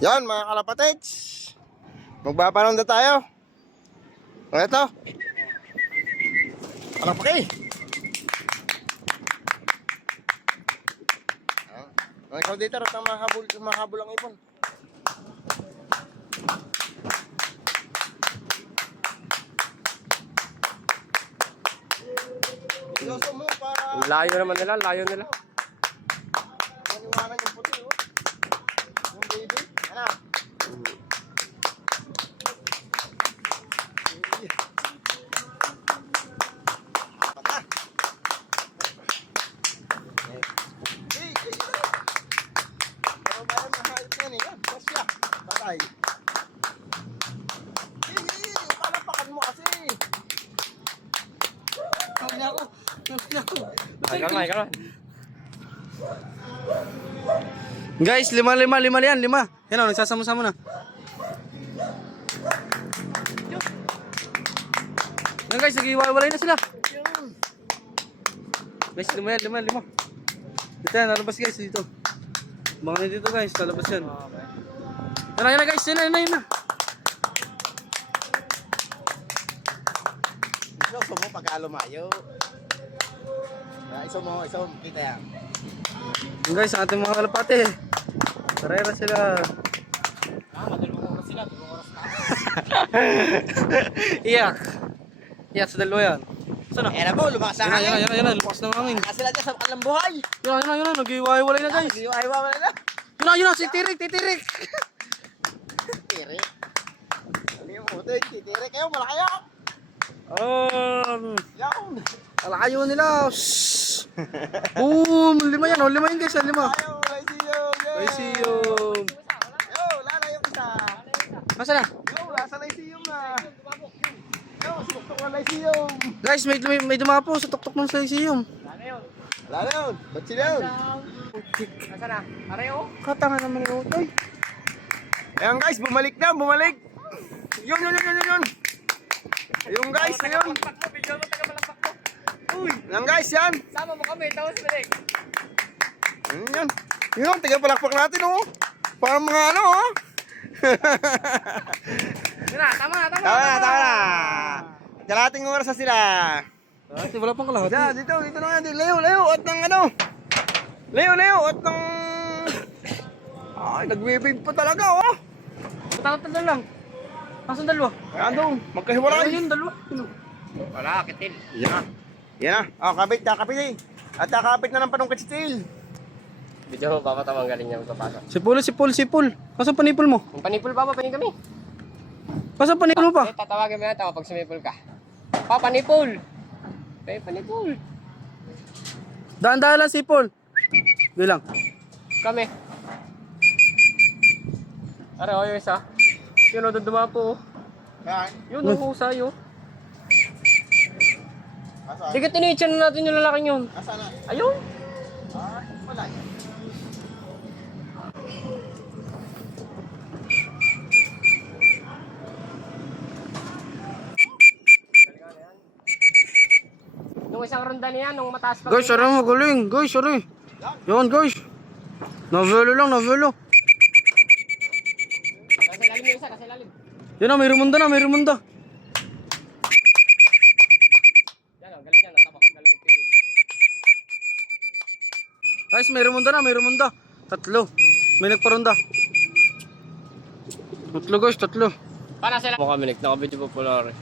Yan mga kalapatids, magpapanong na tayo. Ito, kalapaki. Ikaw dito, rat ang mahabol ang ipon. Iloso mo para Layo naman nila, layo nila. maniwanan yung puti, oh. Yung baby, ano? Pata. Pero ba yung mahayop yan eh? Basya. Patay. Palapakan mo kasi. Kami ako. Ay, kalma, kalma. Guys, lima yan, lima. Yan o, nagsasama-sama na. Yan guys, nag-iwalay na sila. Guys, lima. Dito yan, lalabas guys, dito. Mga na dito guys, lalabas yan. Yan na guys, yan na. Iloso mo pagka lumayo. Iso mo, kita yan. Yan guys, ang ating mga kalapate. Karera sila. Madalawang oras sila, 2 oras na. Iyak sa dalawa yan. Saan na? Era po, lumakas ang hangin. Yan na, lumakas ng hangin. Kasi sila dyan sa kalang buhay. Yan na, nag-iwalay na guys. Ayaw mo na. Yun na, si Tirik. Titirik. Ano yung puto? Titirik kayo, malaki yan. Yan. Alayo nila. Shhh. Boom! Lima yan guys, lima. Ayaw, laysiyom. I see you. Yo, lala yung isa. Masa na? Yo, lasa laysiyom na. Yo, sumuktok na laysiyom. Guys, may dumapo sa tuktok ng Lyceum. Lala yun. Ba't sila yun? Nasaan na? Areo? Katanga naman yung utoy. Ayan guys, bumalik. Yun. Ayun guys, ayun. Palakpak mo, video mo, taga palakpak mo. Uy, ayan guys, yan. Sama mo kami, tapos balik. Yun, tiga palakpak natin, oh. Parang mga ano, oh. Yun na, tama na. Tama na. Kalating oras na sila. Ate, wala pang kalahati. Dito na yan. Layo. At ng ano. Layo. At ng... Ay, nag-wave pa talaga, oh. Tatatan lang. Nasaan dalawa? Ayan doon, magkahiwalay. Ayun, dalawa. Wala, kitil. Yan na. Oh, kakapit eh. At kakapit na ng panong katsitil. Video mo, papatawang galing niya magpapasok. Si Paul. Kasan panipol mo? Kung panipul pa, papanin kami. Kasan panipol mo pa? Tatawagin mo yata kapag sumipul ka. Panipul. Panipul. Daan-daan lang si Paul. Bilang. Kami. Are, yung isa. Yun o, dumapo. Yan. Yun o, husay o. Asa? Di ka tinichan na natin yung lalaking yun. Asa na? Ayun. Wala. Nung isang ronda niya, nung mataas pa. Guys, sorry mo, galing. Guys, sorry. Yan, guys. Navelo lang. Kasi lalim yung isa, kasi lalim. Yan na, may rumunda. Yan o, galing yan, natabak. Galing yung tigil. Guys, may rumunda. Tatlo. May nagparunda. Tatlo guys. Para sila. Mukha minik, naka-video popular.